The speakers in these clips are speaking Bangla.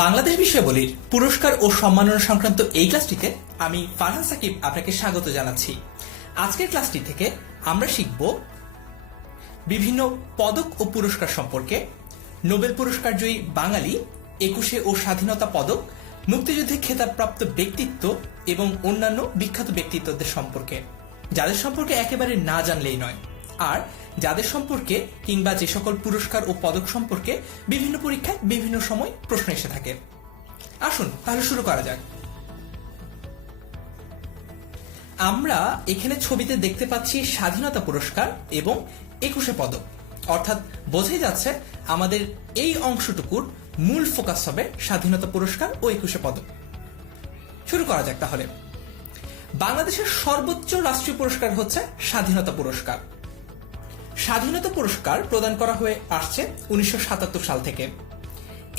বাংলাদেশ বিষয়াবলীর পুরস্কার ও সম্মাননা সংক্রান্ত এই ক্লাসটিতে আমি ফারহান সাকিব আপনাকে স্বাগত জানাচ্ছি। আজকের ক্লাসটি থেকে আমরা শিখব বিভিন্ন পদক ও পুরস্কার সম্পর্কে, নোবেল পুরস্কার জয়ী বাঙালি, 21শে ও স্বাধীনতা পদক, মুক্তিযুদ্ধে খেতাবপ্রাপ্ত ব্যক্তিত্ব এবং অন্যান্য বিখ্যাত ব্যক্তিত্বদের সম্পর্কে, যাদের সম্পর্কে একেবারে না জানলেই নয়, আর যাদের সম্পর্কে কিংবা যে সকল পুরস্কার ও পদক সম্পর্কে বিভিন্ন পরীক্ষায় বিভিন্ন সময় প্রশ্ন এসে থাকে। আসুন তাহলে শুরু করা যাক। আমরা এখানে ছবিতে দেখতে পাচ্ছি স্বাধীনতা পুরস্কার এবং 21শে পদক, অর্থাৎ বোঝাই যাচ্ছে আমাদের এই অংশটুকুর মূল ফোকাস হবে স্বাধীনতা পুরস্কার ও 21শে পদক। শুরু করা যাক তাহলে। বাংলাদেশের সর্বোচ্চ রাষ্ট্রীয় পুরস্কার হচ্ছে স্বাধীনতা পুরস্কার। স্বাধীনতা পুরস্কার প্রদান করা হয়ে আসছে 1977 সাল থেকে।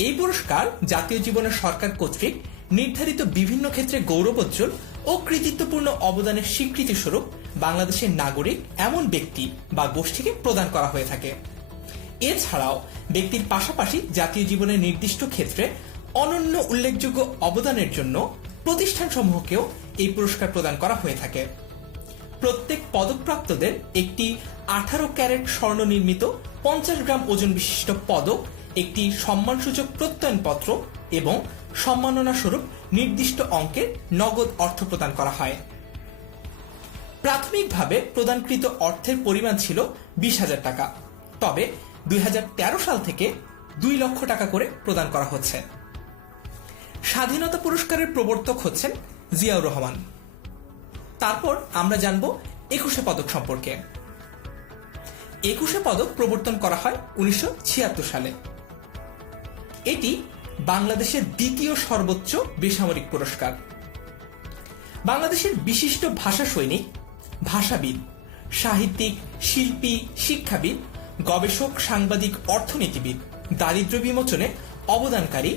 এই পুরস্কার জাতীয় জীবনে সরকার কর্তৃক নির্ধারিত বিভিন্ন ক্ষেত্রে গৌরবোজ্জ্বল ও কৃতিত্বপূর্ণ অবদানের স্বীকৃতি স্বরূপ বাংলাদেশের নাগরিক এমন ব্যক্তি বা গোষ্ঠীকে প্রদান করা হয়ে থাকে। এছাড়াও ব্যক্তির পাশাপাশি জাতীয় জীবনের নির্দিষ্ট ক্ষেত্রে অনন্য উল্লেখযোগ্য অবদানের জন্য প্রতিষ্ঠানসমূহকেও এই পুরস্কার প্রদান করা হয়ে থাকে। প্রত্যেক পদকপ্রাপ্তদের একটি 18 ক্যারেট স্বর্ণ নির্মিত 50 গ্রাম ওজন বিশিষ্ট পদক, একটি সম্মানসূচক প্রত্যয়নপত্র এবং সম্মাননা স্বরূপ নির্দিষ্ট অঙ্কের নগদ অর্থ প্রদান করা হয়। প্রাথমিকভাবে প্রদানকৃত অর্থের পরিমাণ ছিল 20,000 টাকা, তবে 2013 সাল থেকে 2 লক্ষ টাকা করে প্রদান করা হচ্ছে। স্বাধীনতা পুরস্কারের প্রবর্তক হচ্ছেন জিয়াউর রহমান। তারপর আমরা জানব 21শে পদক সম্পর্কে। 21শে পদক প্রবর্তন করা হয় 1976 সালে। এটি বাংলাদেশের দ্বিতীয় সর্বোচ্চ বেসামরিক পুরস্কার। বাংলাদেশের বিশিষ্ট ভাষা সৈনিক, ভাষাবিদ, সাহিত্যিক, শিল্পী, শিক্ষাবিদ, গবেষক, সাংবাদিক, অর্থনীতিবিদ, দারিদ্র্য বিমোচনে অবদানকারী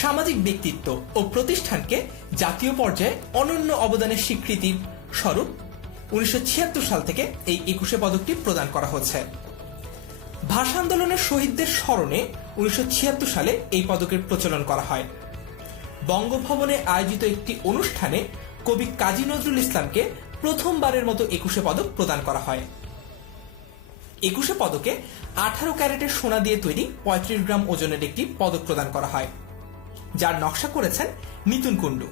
সামাজিক ব্যক্তিত্ব ও প্রতিষ্ঠানকে জাতীয় পর্যায়ে অনন্য অবদানের স্বীকৃতির স্বরূপ 1976 সাল থেকে এই 21শে পদকটি প্রদান করা হচ্ছে। ভাষা আন্দোলনের শহীদদের স্মরণে 1976 সালে এই পদকের প্রচলন করা হয়। বঙ্গভবনে আয়োজিত একটি অনুষ্ঠানে কবি কাজী নজরুল ইসলামকে প্রথমবারের মতো 21শে পদক প্রদান করা হয়। 21শে পদকে 18 ক্যারেটের সোনা দিয়ে তৈরি 35 গ্রাম ওজনের একটি পদক প্রদান করা হয়, যার নকশা করেছেন নিতুন কুণ্ডু।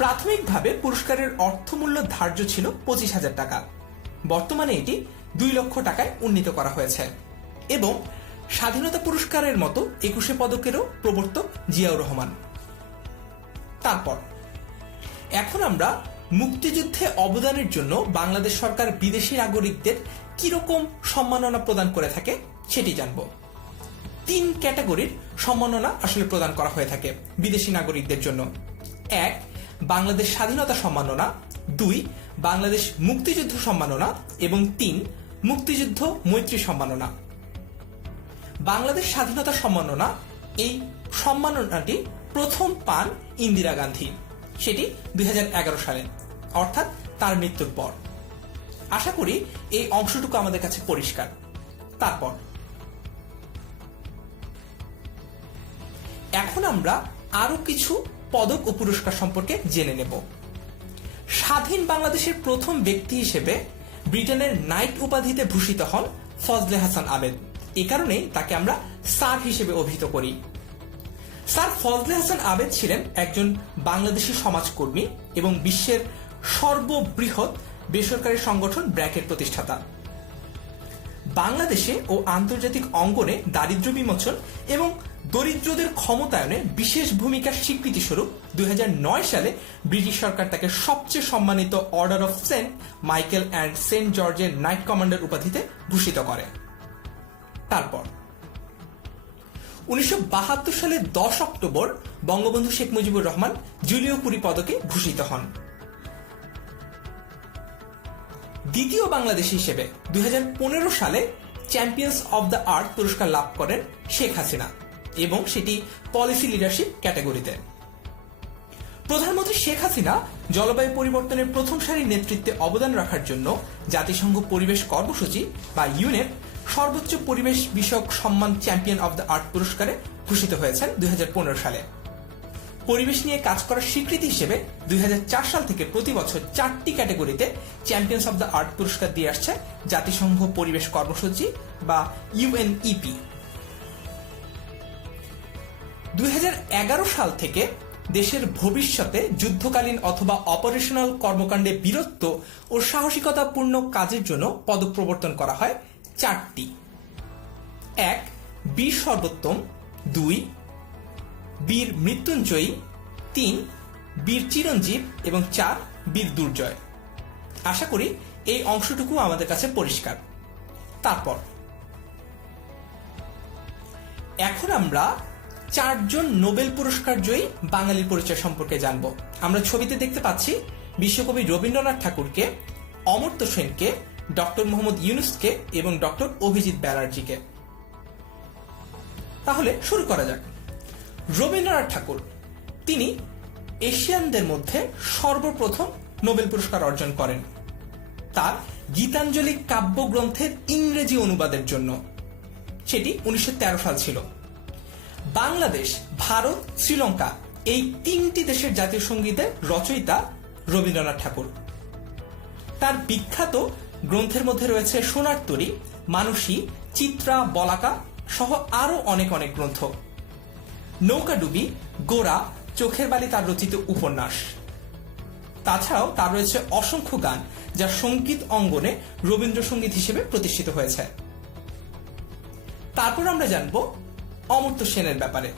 প্রাথমিকভাবে পুরস্কারের অর্থমূল্য ধার্য ছিল 25,000 টাকা। বর্তমানে এটি 2 লক্ষ টাকায় উন্নীত করা হয়েছে এবং স্বাধীনতা পুরস্কারের মতো 21শে পদকেরও প্রবর্তক জিয়াউর রহমান। তারপর এখন আমরা মুক্তিযুদ্ধে অবদানের জন্য বাংলাদেশ সরকার বিদেশি নাগরিকদের কিরকম সম্মাননা প্রদান করে থাকে সেটি জানব। 3 ক্যাটাগরির সম্মাননা আসলে প্রদান করা হয়ে থাকে বিদেশি নাগরিকদের জন্য। 1, বাংলাদেশ স্বাধীনতা সম্মাননা, 2, বাংলাদেশ মুক্তিযুদ্ধ সম্মাননা এবং 3, মুক্তিযুদ্ধ মৈত্রী সম্মাননা। বাংলাদেশ স্বাধীনতা সম্মাননা, এই সম্মাননাটি প্রথম পান ইন্দিরা গান্ধী, সেটি 2011 সালে, অর্থাৎ তার মৃত্যুর পর। আশা করি এই অংশটুকু আমাদের কাছে পরিষ্কার। তারপর এখন আমরা আরো কিছু পদক ও পুরস্কার সম্পর্কে জেনে নেব। স্বাধীন বাংলাদেশের প্রথম ব্যক্তি হিসেবে ব্রিটেনের নাইট উপাধিতে ভূষিত হন ফজলে হাসান আবেদ। এ কারণেই তাকে আমরা স্যার হিসেবে অভিহিত করি। স্যার ফজলে হাসান আবেদ ছিলেন একজন বাংলাদেশি সমাজকর্মী এবং বিশ্বের সর্ববৃহৎ বেসরকারি সংগঠন ব্র্যাকের প্রতিষ্ঠাতা। বাংলাদেশে ও আন্তর্জাতিক অঙ্গনে দারিদ্র্য বিমোচন এবং দরিদ্রদের ক্ষমতায়নে বিশেষ ভূমিকার স্বীকৃতি স্বরূপ 2009 সালে ব্রিটিশ সরকার তাকে সবচেয়ে সম্মানিত order of Saint Michael and Saint জর্জের নাইট কমান্ডার উপাধিতে ভূষিত করে। তারপর 1972 সালে 10 October Bangabandhu Sheikh Mujibur Rahman Julio Curie পদকে ভূষিত হন। দ্বিতীয় বাংলাদেশী হিসেবে 2015 সালে চ্যাম্পিয়ন্স অব দ্য আর্থ পুরস্কার লাভ করেন শেখ হাসিনা এবং সেটি পলিসি লিডারশিপ ক্যাটাগরিতে। প্রধানমন্ত্রী শেখ হাসিনা জলবায়ু পরিবর্তনের প্রথম সারির নেতৃত্বে অবদান রাখার জন্য জাতিসংঘ পরিবেশ কর্মসূচি বা ইউনেপ সর্বোচ্চ পরিবেশ বিষয়ক সম্মান চ্যাম্পিয়ন অব দ্য আর্থ পুরস্কারে ভূষিত হয়েছেন 2015 সালে। পরিবেশ নিয়ে কাজ করার স্বীকৃতি হিসেবে 2004 সাল থেকে প্রতি বছর 4টি ক্যাটাগরিতে চ্যাম্পিয়ন্স অব দ্য আর্থ পুরস্কার দিয়ে আসছে জাতিসংঘ পরিবেশ কর্মসূচি বা UNEP। 2011 সাল থেকে দেশের ভবিষ্যতে যুদ্ধকালীন অথবা অপারেশনাল কর্মকাণ্ডে বীরত্ব ও সাহসিকতাপূর্ণ কাজের জন্য পদক প্রবর্তন করা হয় 4টি। 1. বীর সর্বোত্তম, 2. বীর মৃত্যুঞ্জয়ী, 3. বীর চিরঞ্জীব এবং 4. বীর দুর্জয়। আশা করি এই অংশটুকু আমাদের কাছে পরিষ্কার। তারপর এখন আমরা 4 জন নোবেল পুরস্কার জয়ী বাঙালির পরিচয় সম্পর্কে জানব। আমরা ছবিতে দেখতে পাচ্ছি বিশ্বকবি রবীন্দ্রনাথ ঠাকুরকে, অমর্ত্য সেনকে, ডক্টর মোহাম্মদ ইউনুসকে এবং ডক্টর অভিজিৎ ব্যানার্জিকে। তাহলে শুরু করা যাক। রবীন্দ্রনাথ ঠাকুর, তিনি এশিয়ানদের মধ্যে সর্বপ্রথম নোবেল পুরস্কার অর্জন করেন তার গীতাঞ্জলি কাব্যগ্রন্থের ইংরেজি অনুবাদের জন্য। সেটি 1913 সাল ছিল। বাংলাদেশ, ভারত, শ্রীলঙ্কা এই 3টি দেশের জাতীয় সঙ্গীতের রচয়িতা রবীন্দ্রনাথ ঠাকুর। তার বিখ্যাত গ্রন্থের মধ্যে রয়েছে সোনার তরী, মানসী, চিত্রা, বলাকা সহ আরো অনেক অনেক গ্রন্থ। নৌকাডুবি, গোরা, চোখের বালি তার রচিত উপন্যাস। তাছাড়াও তার রয়েছে অসংখ্য গান যা সঙ্গীত অঙ্গনে রবীন্দ্রসঙ্গীত হিসেবে প্রতিষ্ঠিত হয়েছে। তারপর আমরা জানব অমর্ত্য সেনের ব্যাপারে।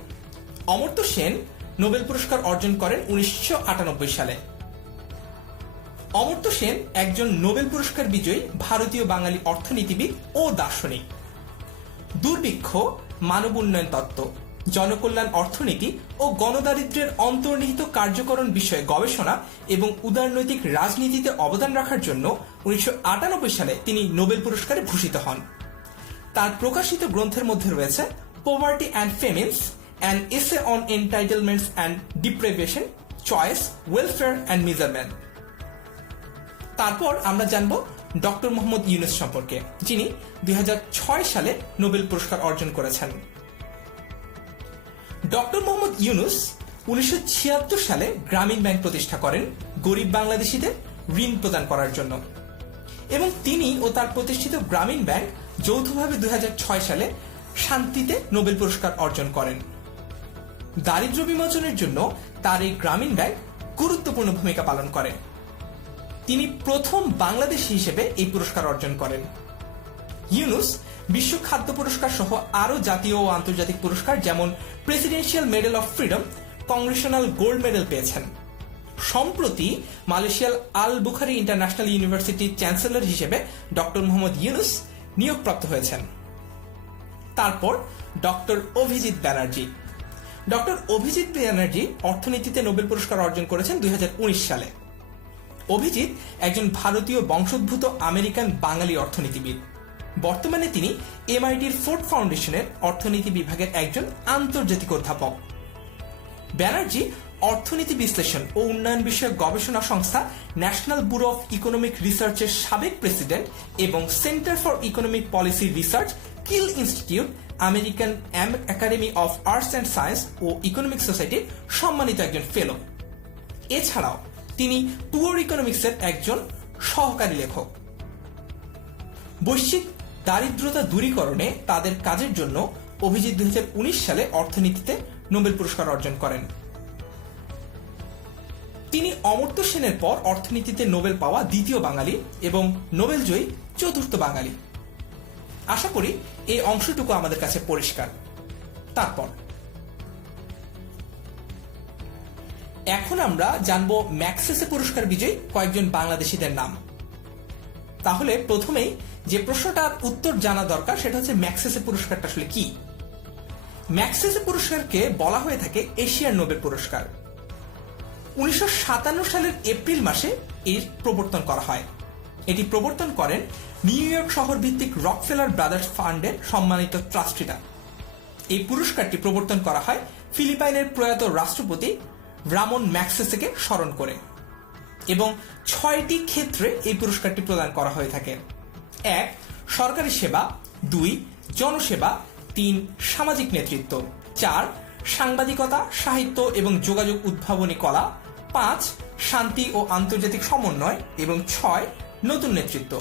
অমর্ত্য সেন নোবেল পুরস্কার অর্জন করেন 1998 সালে। অমর্ত্য সেন একজন নোবেল পুরস্কার বিজয়ী ভারতীয় বাঙালি অর্থনীতিবিদ ও দার্শনিক। দুর্ভিক্ষ, মানব উন্নয়ন তত্ত্ব, জনকল্যাণ অর্থনীতি ও গণদারিদ্র্যের অন্তর্নিহিত কার্যকরণ বিষয়ে গবেষণা এবং উদারনৈতিক রাজনীতিতে অবদান রাখার জন্য 1998 সালে তিনি নোবেল পুরস্কারে ভূষিত হন। তার প্রকাশিত গ্রন্থের মধ্যে রয়েছে Poverty and Famines, an essay on entitlements and deprivation, choice, welfare and measurement। তারপর আমরা জানব ডক্টর মোহাম্মদ ইউনুস সম্পর্কে, যিনি 2006 সালে নোবেল পুরস্কার অর্জন করেছেন। ডক্টর মোহাম্মদ ইউনুস 1976 সালে গ্রামীণ ব্যাংক প্রতিষ্ঠা করেন গরিব বাংলাদেশিদের ঋণ প্রদান করার জন্য, এবং তিনি ও তার প্রতিষ্ঠিত গ্রামীণ ব্যাংক যৌথভাবে 2006 সালে শান্তিতে নোবেল পুরস্কার অর্জন করেন। দারিদ্র্য বিমোচনের জন্য তার এই গ্রামীণ ব্যাংক গুরুত্বপূর্ণ ভূমিকা পালন করে। তিনি প্রথম বাংলাদেশী হিসেবে এই পুরস্কার অর্জন করেন। ইউনুস বিশ্ব খাদ্য পুরস্কার সহ আরো জাতীয় ও আন্তর্জাতিক পুরস্কার যেমন presidential medal of freedom, Congressional gold medal পেয়েছেন। সম্প্রতি মালয়েশিয়ার আল বুখারি ইন্টারন্যাশনাল ইউনিভার্সিটির চ্যান্সেলর হিসেবে ডক্টর মোহাম্মদ ইউনুস নিয়োগপ্রাপ্ত হয়েছেন। তারপর ডক্টর অভিজিৎ ব্যানার্জি। ডক্টর অভিজিৎ ব্যানার্জি অর্থনীতিতে নোবেল পুরস্কার অর্জন করেছেন 2019 সালে। অভিজিৎ একজন ভারতীয় বংশোদ্ভূত আমেরিকান বাঙালি অর্থনীতিবিদ। বর্তমানে তিনি MITর ফোর্ড ফাউন্ডেশনের অর্থনীতি বিভাগের একজন আন্তর্জাতিক অধ্যাপক। ব্যানার্জি অর্থনীতি বিশ্লেষণ ও উন্নয়ন বিষয়ক গবেষণা সংস্থা ন্যাশনাল ব্যুরো অফ ইকোনমিক রিসার্চের সাবেক প্রেসিডেন্ট এবং centre for economic policy research, Kiel institute, American academy of arts and science ও ইকোনমিক সোসাইটির সম্মানিত একজন ফেলো। এছাড়াও তিনি পুয়ার ইকোনমিক্সের একজন সহকারী লেখক। বৈশ্বিক দারিদ্রতা দূরীকরণে তাদের কাজের জন্য অভিজিৎ 2019 সালে অর্থনীতিতে নোবেল পুরস্কার অর্জন করেন। তিনি অমর্ত্য সেনের পর অর্থনীতিতে নোবেল পাওয়া দ্বিতীয় বাঙালি এবং নোবেল জয়ী চতুর্থ বাঙালি। আশা করি এই অংশটুকু আমাদের কাছে পরিষ্কার। তারপর এখন আমরা জানব ম্যাগসেসে পুরস্কার বিজয়ী কয়েকজন বাংলাদেশিদের নাম। তাহলে প্রথমেই যে প্রশ্নটার উত্তর জানা দরকার সেটা হচ্ছে ম্যাগসেসে পুরস্কারটা আসলে কি। ম্যাগসেসে পুরস্কারকে বলা হয়ে থাকে এশিয়ার নোবেল পুরস্কার। 1957 সালের এপ্রিল মাসে এর প্রবর্তন করা হয়। এটি প্রবর্তন করেন নিউ ইয়র্ক শহর ভিত্তিক রকফেলার ব্রাদার্স ফান্ডের সম্মানিত ট্রাস্টিরা। এই পুরস্কারটি প্রবর্তন করা হয় ফিলিপাইনের প্রয়াত রাষ্ট্রপতি রামন ম্যাগসেসেকে স্মরণ করে, এবং 6টি ক্ষেত্রে এই পুরস্কারটি প্রদান করা হয়ে থাকে। 1. সরকারি সেবা, 2. জনসেবা, 3 সামাজিক নেতৃত্ব, 4 সাংবাদিকতা, সাহিত্য এবং যোগাযোগ উদ্ভাবনী কলা, 5 শান্তি ও আন্তর্জাতিক সমন্বয় এবং 6 নতুন নেতৃত্ব।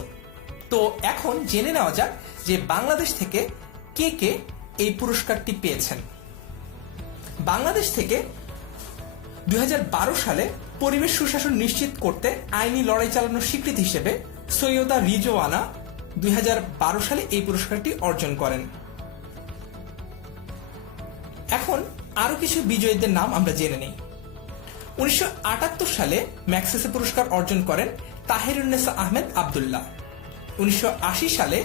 তো এখন জেনে নেওয়া যাক যে বাংলাদেশ থেকে কে কে এই পুরস্কারটি পেয়েছেন। বাংলাদেশ থেকে 2012 সালে পরিবেশ সুশাসন নিশ্চিত করতে আইনি লড়াই চালানোর স্বীকৃতি হিসেবে সৈয়দা রিজওয়ানা 2012 সালে এই পুরস্কারটি অর্জন করেন। এখন আরো কিছু বিজয়ীদের নাম আমরা জেনে নিই। 1978 সালে ম্যাগসেসে পুরস্কার অর্জন করেন তাহিরুন্নেসা আহমেদ আবদুল্লাহ। 1980 সালে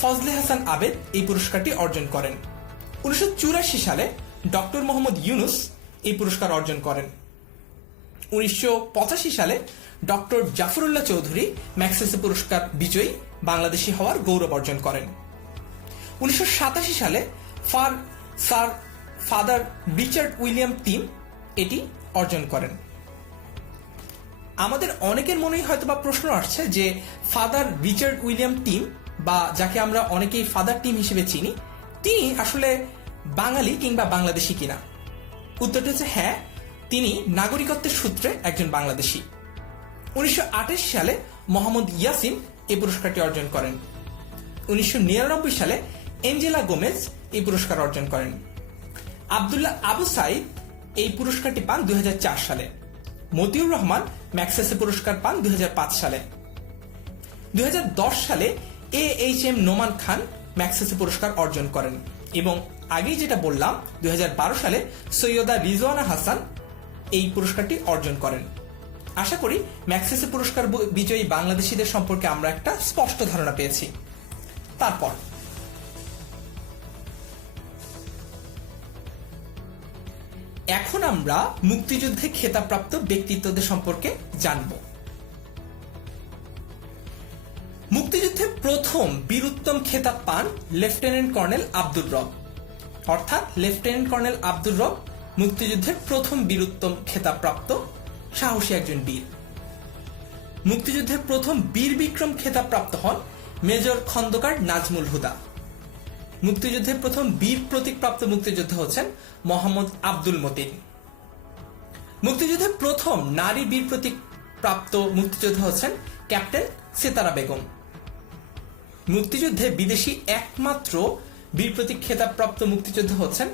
ফজলে হাসান আবেদ এই পুরস্কারটি অর্জন করেন। 1984 সালে ডক্টর মোহাম্মদ ইউনুস এই পুরস্কার অর্জন করেন। 1985 সালে ডক্টর জাফরুল্লাহ চৌধুরী ম্যাগসেসে পুরস্কার বিজয়ী বাংলাদেশি হওয়ার গৌরব অর্জন করেন। 1987 সালে sir father Richard William team এটি অর্জন করেন। আমাদের অনেকের মনেই হয়তোবা প্রশ্ন আসছে যে ফাদার রিচার্ড উইলিয়াম টিম, বা যাকে আমরা অনেকেই ফাদার টিম হিসেবে চিনি, তিনি আসলে বাঙালি কিংবা বাংলাদেশি কিনা। উত্তরটি হচ্ছে হ্যাঁ, তিনি নাগরিকত্বের সূত্রে একজন বাংলাদেশি। 1928 সালে মোহাম্মদ ইয়াসিন এই পুরস্কারটি অর্জন করেন। 1999 সালে এঞ্জেলা গোমেজ এই পুরস্কার অর্জন করেন। আব্দুল্লাহ আবু সাইদ এই পুরস্কারটি পান 2004 সালে। মতিউর রহমান ম্যাগসেসে পুরস্কার পান 2005 সালে। 2010 সালে AHM নোমান খান ম্যাগসেসে পুরস্কার অর্জন করেন এবং আগেই যেটা বললাম 2012 সালে সৈয়দা রিজওয়ানা হাসান এই পুরস্কারটি অর্জন করেন। আশা করি ম্যাগসেসে পুরস্কার বিজয়ী বাংলাদেশিদের সম্পর্কে আমরা একটা স্পষ্ট ধারণা পেয়েছি। তারপর এখন আমরা মুক্তিযুদ্ধে খেতাবপ্রাপ্ত ব্যক্তিত্বদের সম্পর্কে জানব। মুক্তিযুদ্ধে প্রথম বীরুত্তম খেতাব পান লেফটেন্যান্ট কর্নেল আব্দুর রব, অর্থাৎ লেফটেন্যান্ট কর্নেল আব্দুর রব মুক্তিযুদ্ধের প্রথম বীরুত্তম খেতাবপ্রাপ্ত সাহসী একজন বীর। মুক্তিযুদ্ধের প্রথম বীর বিক্রম খেতাবপ্রাপ্ত হন মেজর খন্দকার নাজমুল হুদা। মুক্তিযুদ্ধের প্রথম বীর প্রতীকপ্রাপ্ত মুক্তিযোদ্ধা হচ্ছেন মোহাম্মদ আব্দুল মতিন। মুক্তিযুদ্ধের প্রথম নারী বীর প্রতীক প্রাপ্ত মুক্তিযোদ্ধা হচ্ছেন ক্যাপ্টেন সেতারা বেগম। মুক্তিযুদ্ধে বিদেশি একমাত্র বীর প্রতীক খেতাবপ্রাপ্ত মুক্তিযোদ্ধা হচ্ছেন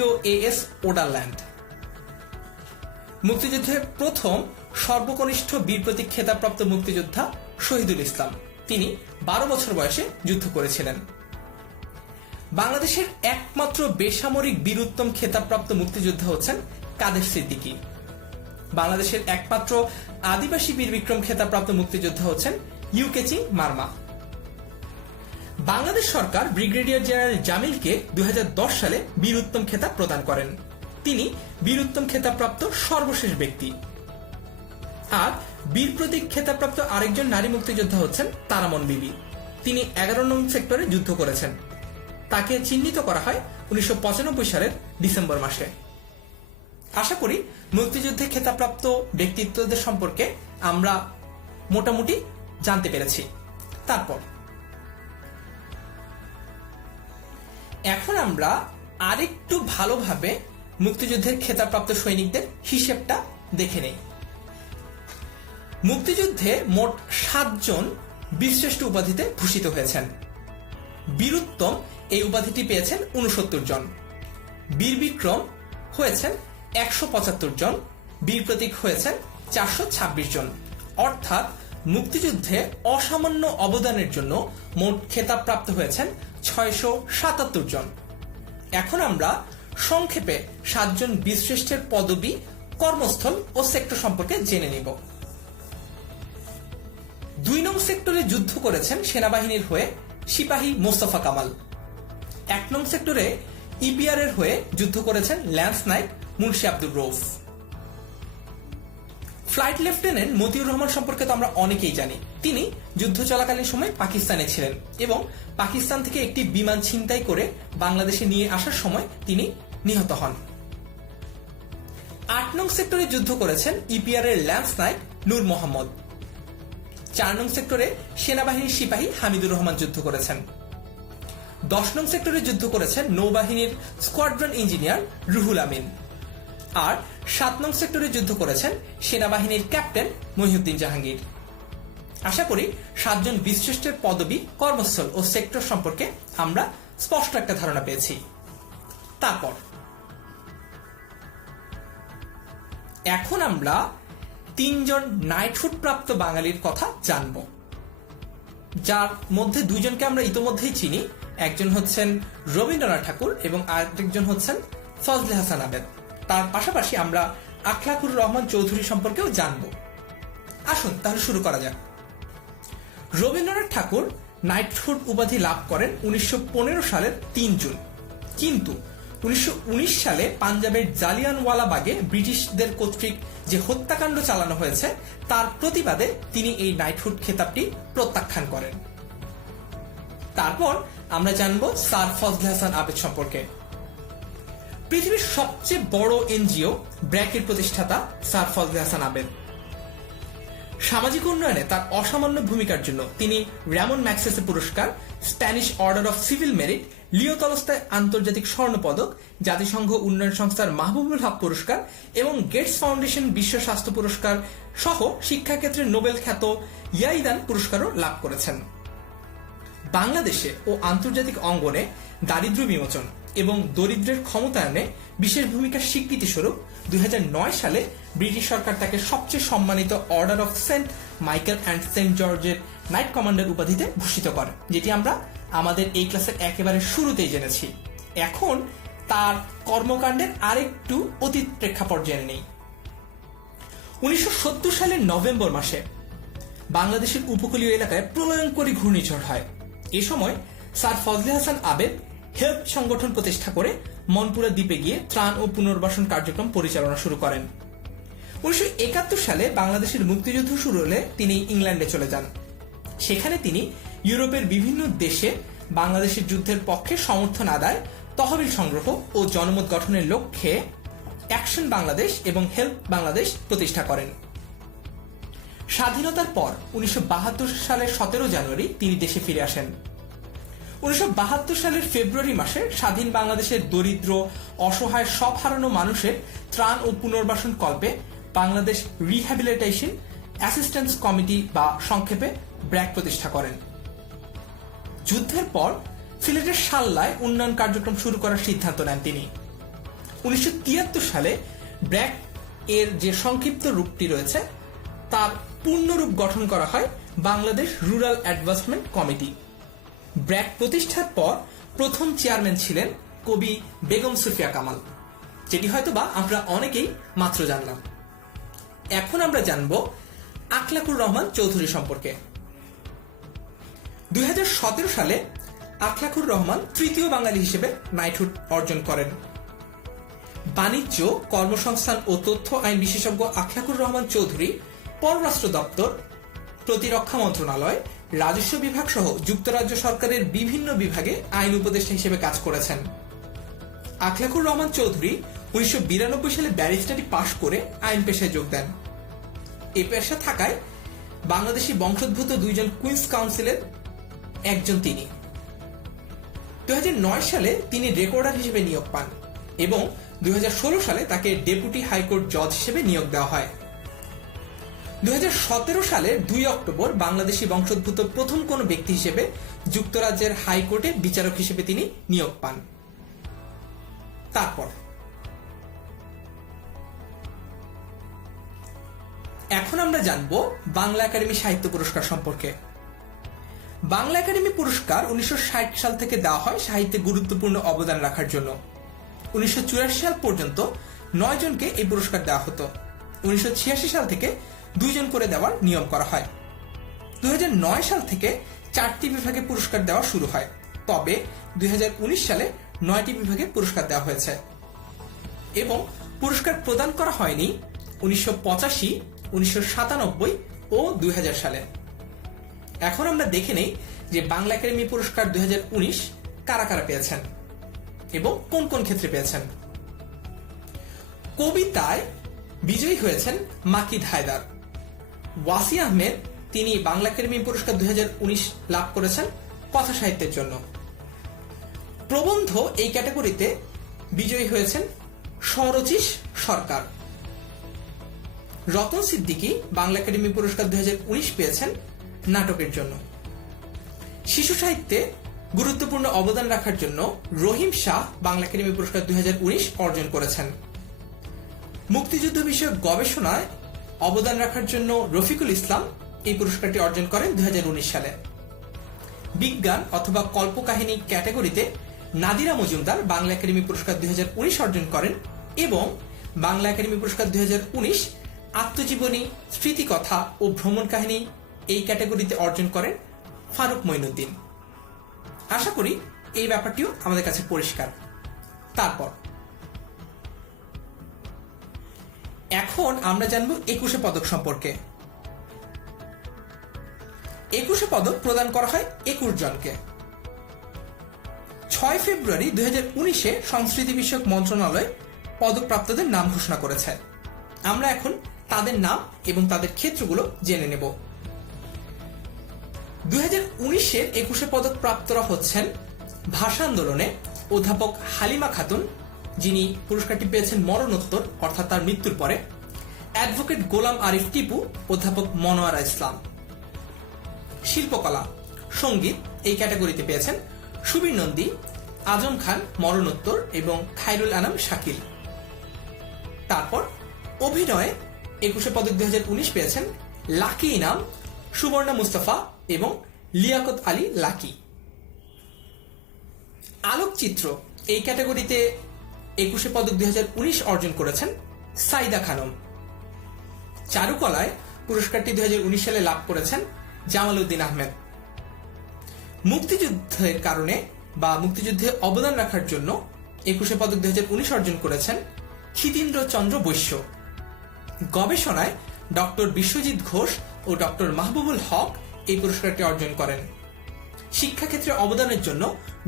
WAS ওডারল্যান্ড। মুক্তিযুদ্ধের প্রথম সর্বকনিষ্ঠ বীর প্রতীক খেতাবপ্রাপ্ত মুক্তিযোদ্ধা শহীদুল ইসলাম, তিনি 12 বছর বয়সে যুদ্ধ করেছিলেন। বাংলাদেশের একমাত্র বেসামরিক বীরুত্তম খেতাবপ্রাপ্ত মুক্তিযোদ্ধা হচ্ছেন কাদের সিদ্দিকী। বাংলাদেশের একমাত্র আদিবাসী বীর বিক্রম খেতাবপ্রাপ্ত মুক্তিযোদ্ধা হচ্ছেন ইউকেচি মারমা। বাংলাদেশ সরকার ব্রিগেডিয়ার জেনারেল জামিলকে 2010 সালে বীরুত্তম খেতাব প্রদান করেন। তিনি বীরুত্তম খেতাবপ্রাপ্ত সর্বশেষ ব্যক্তি। আর বীর প্রতীক খেতাবপ্রাপ্ত আরেকজন নারী মুক্তিযোদ্ধা হচ্ছেন তারামন বিবি। তিনি 11 নং সেক্টরে যুদ্ধ করেছেন। তাকে চিহ্নিত করা হয় 1995 সালের ডিসেম্বর মাসে। আশা করি মুক্তিযুদ্ধে খেতাবপ্রাপ্ত ব্যক্তিত্বদের সম্পর্কে আমরা মোটামুটি জানতে পেরেছি। তারপর এখন আমরা আরেকটু ভালোভাবে মুক্তিযুদ্ধের খেতাবপ্রাপ্ত সৈনিকদের হিসেবটা দেখে নেই। মুক্তিযুদ্ধে মোট 7 জন বীরশ্রেষ্ঠ উপাধিতে ভূষিত হয়েছেন। বীরুত্তম এই উপাধিটি পেয়েছেন 69 জন, বীর বিক্রম হয়েছেন 175 জন, বীর প্রতীক হয়েছেন 426 জন। অর্থাৎ মুক্তিযুদ্ধে অসামান্য অবদানের জন্য মোট খেতাবপ্রাপ্ত হয়েছেন 677 জন। এখন আমরা সংক্ষেপে 7 জন বীরশ্রেষ্ঠের পদবি, কর্মস্থল ও সেক্টর সম্পর্কে জেনে নিব। 2 নং সেক্টরে যুদ্ধ করেছেন সেনাবাহিনীর হয়ে সিপাহী মোস্তফা কামাল। 1 নং সেক্টরে ইপিআর এর হয়ে যুদ্ধ করেছেন lance naik Munshi Abdur Rauf. Flight lieutenant Motiur Rahman সম্পর্কে তো আমরা অনেকেই জানি। তিনি যুদ্ধ চলাকালীন সময় পাকিস্তানে ছিলেন এবং পাকিস্তান থেকে একটি বিমান ছিনতাই করে বাংলাদেশে নিয়ে আসার সময় তিনি নিহত হন। 8 নং সেক্টরে যুদ্ধ করেছেন ইপিআর এর ল্যান্স নাইক নূর মোহাম্মদ। 4 নং সেক্টরে সেনাবাহিনীর সিপাহী হামিদুর রহমান যুদ্ধ করেছেন। 10 নং সেক্টরে যুদ্ধ করেছেন নৌবাহিনীর স্কোয়াড্রন ইঞ্জিনিয়ার রুহুল আমিন, আর 7 নং সেক্টরে যুদ্ধ করেছেন সেনাবাহিনীর ক্যাপ্টেন মহিউদ্দিন জাহাঙ্গীর। আশা করি 7 জন বীরশ্রেষ্ঠের পদবি, কর্মস্থল ও সেক্টর সম্পর্কে আমরা স্পষ্ট একটা ধারণা পেয়েছি। তারপর এখন আমরা 3 জন নাইটহুড প্রাপ্ত বাঙালির কথা জানব, যার মধ্যে 2 জনকে আমরা ইতোমধ্যেই চিনি। একজন হচ্ছেন রবীন্দ্রনাথ ঠাকুর এবং আরেকজন হচ্ছেন ফজলে হাসান আবেদ। তার পাশাপাশি আমরা আখলাকুর রহমান চৌধুরী সম্পর্কেও জানব। আসুন তাহলে শুরু করা যাক। রবীন্দ্রনাথ ঠাকুর নাইটহুড উপাধি লাভ করেন 1915 সালের 3 জুন, কিন্তু 1919 সালে পাঞ্জাবের জালিয়ানওয়ালাবাগে ব্রিটিশদের কর্তৃক যে হত্যাকাণ্ড চালানো হয়েছে তার প্রতিবাদে তিনি এই নাইটহুড খেতাবটি প্রত্যাখ্যান করেন। তারপর আমরা জানব স্যার ফজলে হাসান আবেদ সম্পর্কে। পৃথিবীর সবচেয়ে বড় এনজিও ব্র্যাকের প্রতিষ্ঠাতা স্যার ফজলে হাসান আবেদ। সামাজিক উন্নয়নে তার অসামান্য ভূমিকার জন্য তিনি র্যামন ম্যাগসেসে পুরস্কার, Spanish order of civil merit, Leo Tolstoy আন্তর্জাতিক স্বর্ণ পদক, জাতিসংঘ উন্নয়ন সংস্থার মাহবুবুল হক পুরস্কার এবং গেটস ফাউন্ডেশন বিশ্ব স্বাস্থ্য পুরস্কার সহ শিক্ষাক্ষেত্রে নোবেল খ্যাত ইয়াইদান পুরস্কারও লাভ করেছেন। বাংলাদেশে ও আন্তর্জাতিক অঙ্গনে দারিদ্র্য বিমোচন এবং দরিদ্রের ক্ষমতায়নে বিশেষ ভূমিকার স্বীকৃতি স্বরূপ 2009 সালে ব্রিটিশ সরকার তাকে সবচেয়ে সম্মানিত order of Saint Michael and Saint জর্জের নাইট কমান্ডার উপাধিতে ভূষিত করে, যেটি আমরা আমাদের এই ক্লাসের একেবারে শুরুতেই জেনেছি। এখন তার কর্মকাণ্ডের আরেকটু অতীত প্রেক্ষাপট জেনে নেই। 1970 সালের নভেম্বর মাসে বাংলাদেশের উপকূলীয় এলাকায় প্রলয়ঙ্করী ঘূর্ণিঝড় হয়। এ সময় স্যার ফজলে হাসান আবেদ হেল্প সংগঠন প্রতিষ্ঠা করে মনপুরা দ্বীপে গিয়ে ত্রাণ ও পুনর্বাসন কার্যক্রম পরিচালনা শুরু করেন। 1971 সালে বাংলাদেশের মুক্তিযুদ্ধ শুরু হলে তিনি ইংল্যান্ডে চলে যান। সেখানে তিনি ইউরোপের বিভিন্ন দেশে বাংলাদেশের যুদ্ধের পক্ষে সমর্থন আদায়, তহবিল সংগ্রহ ও জনমত গঠনের লক্ষ্যে অ্যাকশন বাংলাদেশ এবং হেল্প বাংলাদেশ প্রতিষ্ঠা করেন। স্বাধীনতার পর 1972 সালের 17 জানুয়ারি তিনি দেশে ফিরে আসেন। 1972 সালের ফেব্রুয়ারি মাসে স্বাধীন বাংলাদেশের দরিদ্র, অসহায়, সব হারানো মানুষের ত্রাণ ও পুনর্বাসন কল্পে বাংলাদেশ রিহ্যাবিলিটেশন অ্যাসিস্ট্যান্স কমিটি বা সংক্ষেপে ব্র্যাক প্রতিষ্ঠা করেন। যুদ্ধের পর সিলেটের সাল্লায় উন্নয়ন কার্যক্রম শুরু করার সিদ্ধান্ত নেন তিনি। 1973 সালে ব্র্যাক এর যে সংক্ষিপ্ত রূপটি রয়েছে তার পূর্ণরূপ গঠন করা হয় Bangladesh rural advancement committee. BRAC প্রতিষ্ঠার পর প্রথম চেয়ারম্যান ছিলেন কবি বেগম সুফিয়া কামাল, যেটি হয়তোবা আমরা অনেকেই মাত্র জানলাম। এখন আমরা জানব আখলাকুর রহমান চৌধুরী সম্পর্কে। 2017 সালে আখলাকুর রহমান তৃতীয় বাঙালি হিসেবে নাইটহুড অর্জন করেন। বাণিজ্য, কর্মসংস্থান ও তথ্য আইন বিশেষজ্ঞ আখলাকুর রহমান চৌধুরী পররাষ্ট্র দপ্তর, প্রতিরক্ষা মন্ত্রণালয়, রাজস্ব বিভাগ সহ যুক্তরাজ্য সরকারের বিভিন্ন বিভাগে আইন উপদেষ্টা হিসেবে কাজ করেছেন। আখলাকুর রহমান চৌধুরী 1992 সালে ব্যারিস্টারি পাশ করে আইন পেশায় যোগ দেন। এ পেশা থাকায় বাংলাদেশি বংশোদ্ভূত 2 জন কুইন্স কাউন্সিলের একজন তিনি। 2009 সালে তিনি রেকর্ডার হিসেবে নিয়োগ পান এবং 2016 সালে তাকে ডেপুটি হাইকোর্ট জজ হিসেবে নিয়োগ দেওয়া হয়। 2017 সালের 2 অক্টোবর বাংলাদেশি বংশোদ্ভূত প্রথম কোন ব্যক্তি হিসেবে যুক্তরাজ্যের হাইকোর্টে বিচারক হিসেবে তিনি নিয়োগ পান। তারপর এখন আমরা জানব বাংলা একাডেমি সাহিত্য পুরস্কার সম্পর্কে। বাংলা একাডেমি পুরস্কার 1960 সাল থেকে দেওয়া হয় সাহিত্যে গুরুত্বপূর্ণ অবদান রাখার জন্য। 1984 সাল পর্যন্ত 9 জনকে এই পুরস্কার দেওয়া হতো। 1986 সাল থেকে 2 জন করে দেওয়ার নিয়ম করা হয়। 2009 সাল থেকে 4টি বিভাগে পুরস্কার দেওয়া শুরু হয়, তবে 2019 সালে 9টি বিভাগে পুরস্কার দেওয়া হয়েছে এবং পুরস্কার প্রদান করা হয়নি 1985, 1997 ও 2000 সালে। এখন আমরা দেখে নেই যে বাংলা একাডেমি পুরস্কার 2019 কারা কারা পেয়েছেন এবং কোন কোন ক্ষেত্রে পেয়েছেন। কবিতায় বিজয়ী হয়েছেন মাকিদ হায়দার। ওয়াসি আহমেদ, তিনি বাংলা একাডেমি পুরস্কার 2019 লাভ করেছেন কথা সাহিত্যের জন্য। প্রবন্ধ এই ক্যাটাগরিতে বিজয়ী হয়েছেন স্বরচিস সরকার। রতন সিদ্দিকী বাংলা একাডেমি পুরস্কার 2019 পেয়েছেন নাটকের জন্য। শিশু সাহিত্যে গুরুত্বপূর্ণ অবদান রাখার জন্য রহিম শাহ বাংলা একাডেমি পুরস্কার 2019 অর্জন করেছেন। মুক্তিযুদ্ধ বিষয়ক গবেষণায় অবদান রাখার জন্য রফিকুল ইসলাম এই পুরস্কারটি অর্জন করেন 2019 সালে। বিজ্ঞান অথবা কল্পকাহিনী ক্যাটাগরিতে নাদিরা মজুমদার বাংলা একাডেমি পুরস্কার 2019 অর্জন করেন এবং বাংলা একাডেমি পুরস্কার 2019 আত্মজীবনী, স্মৃতিকথা ও ভ্রমণ কাহিনী এই ক্যাটাগরিতে অর্জন করেন ফারুক মঈনুদ্দিন। আশা করি এই ব্যাপারটিও আমাদের কাছে পরিষ্কার। তারপর এখন আমরা জানব 21শে পদক সম্পর্কে। 21শে পদক প্রদান করা হয় 21 জনকে। 6 ফেব্রুয়ারি 2019-এ সংস্কৃতি বিষয়ক মন্ত্রণালয় পদকপ্রাপ্তদের নাম ঘোষণা করেছে। আমরা এখন তাদের নাম এবং তাদের ক্ষেত্রগুলো জেনে নেব। 2019-এর 21শে পদক প্রাপ্তরা হচ্ছেন ভাষা আন্দোলনে অধ্যাপক হালিমা খাতুন, যিনি পুরস্কারটি পেয়েছেন মরণোত্তর অর্থাৎ তার মৃত্যুর পরে। অ্যাডভোকেট গোলাম আরিফ টিপু, অধ্যাপক মনোয়ারা ইসলাম। শিল্পকলা, সঙ্গীত এই ক্যাটাগরিতে পেয়েছেন সুবীর নন্দী, আজম খান মরণোত্তর এবং খায়রুল আনাম শাকিল। তারপর অভিনয়ে 21শে পদক 2019 পেয়েছেন লাকি ইনাম, সুবর্ণা মুস্তাফা এবং লিয়াকত আলী লাকি। আলোকচিত্র এই ক্যাটাগরিতে 21শে পদক 2019 অর্জন করেছেন সাইদা খানম। চারুকলায় পুরস্কারটি 2019 সালে লাভ করেছেন জামাল উদ্দিন আহমেদ। মুক্তিযুদ্ধের কারণে বা মুক্তিযুদ্ধে অবদান রাখার জন্য 21শে পদক 2019 অর্জন করেছেন ক্ষিতীন্দ্র চন্দ্র বৈশ্য। গবেষণায় ডক্টর বিশ্বজিৎ ঘোষ ও ডক্টর মাহবুবুল হক এই পুরস্কারটি অর্জন করেন। শিক্ষাক্ষেত্রে অবদানের জন্য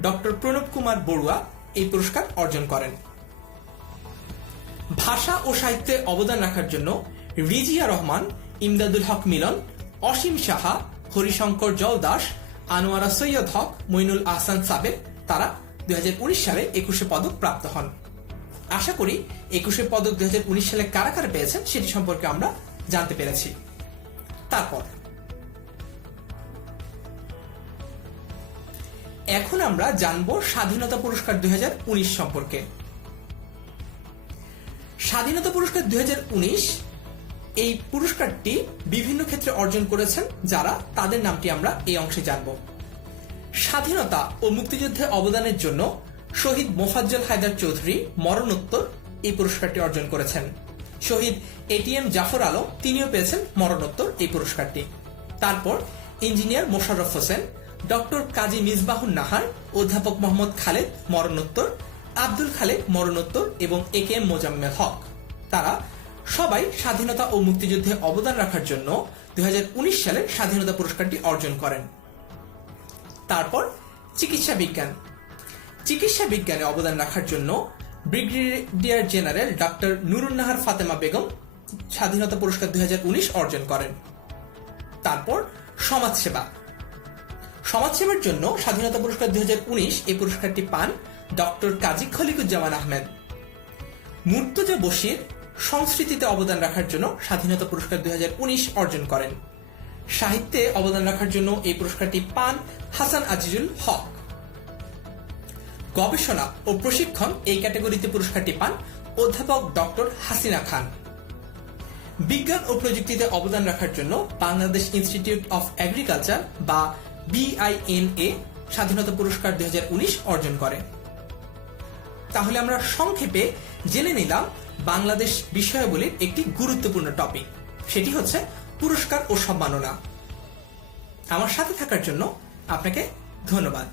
ডক্টর প্রণব কুমার বড়ুয়া এই পুরস্কার অর্জন করেন। ভাষা ও সাহিত্যে অবদান রাখার জন্য রিজিয়া রহমান, ইমদাদুল হক মিলন, অসীম সাহা, হরিশঙ্কর জলদাস, আনোয়ারা সৈয়দ হক, মইনুল আহসান সাবের তারা 2019 সালে 21শে পদক প্রাপ্ত হন। আশা করি 21শে পদক 2019 সালে কারা কারা পেয়েছেন সেটি সম্পর্কে আমরা জানতে পেরেছি। তারপর এখন আমরা জানব স্বাধীনতা পুরস্কার 2019 সম্পর্কে। স্বাধীনতা পুরস্কার 2019 এই পুরস্কারটি বিভিন্ন ক্ষেত্রে অর্জন করেছেন যারা, তাদের নামটি আমরা এই অংশে জানব। স্বাধীনতা ও মুক্তিযুদ্ধে অবদানের জন্য শহীদ মোফাজ্জল হায়দার চৌধুরী মরণোত্তর এই পুরস্কারটি অর্জন করেছেন। শহীদ এটিএম জাফর আলম তিনিও পেয়েছেন মরণোত্তর এই পুরস্কারটি। তারপর ইঞ্জিনিয়ার মোশাররফ হোসেন, ডক্টর কাজী মিসবাহুন নাহার, অধ্যাপক মোহাম্মদ খালেদ মরণোত্তর, আব্দুল খালেক মরণোত্তর এবং একেএম মোজাম্মেল হক, তারা সবাই স্বাধীনতা ও মুক্তিযুদ্ধে অবদান রাখার জন্য 2019 সালের স্বাধীনতা পুরস্কারটি অর্জন করেন। তারপর চিকিৎসা বিজ্ঞান। চিকিৎসা বিজ্ঞানে অবদান রাখার জন্য brigadier general doctor Nurunnahar Fatema Begum স্বাধীনতা পুরস্কার 2019 অর্জন করেন। তারপর সমাজসেবা। সমাজসেবার জন্য স্বাধীনতা পুরস্কার 2019 এই পুরস্কারটি পান ডক্টর কাজী খলিকুজ্জামান আহমেদ। মুর্তজা বশির সংস্কৃতিতে অবদান রাখার জন্য স্বাধীনতা পুরস্কার 2019 অর্জন করেন। সাহিত্যে অবদান রাখার জন্য এই পুরস্কারটি পান হাসান আজিজুল হক। গবেষণা ও প্রশিক্ষণ এই ক্যাটাগরিতে পুরস্কারটি পান অধ্যাপক ডক্টর হাসিনা খান। বিজ্ঞান ও প্রযুক্তিতে অবদান রাখার জন্য বাংলাদেশ ইনস্টিটিউট অফ এগ্রিকালচার বা BINA স্বাধীনতা পুরস্কার 2019 অর্জন করে। তাহলে আমরা সংক্ষেপে জেনে নিলাম বাংলাদেশ বিষয়াবলীর একটি গুরুত্বপূর্ণ টপিক, সেটি হচ্ছে পুরস্কার ও সম্মাননা। আমার সাথে থাকার জন্য আপনাকে ধন্যবাদ।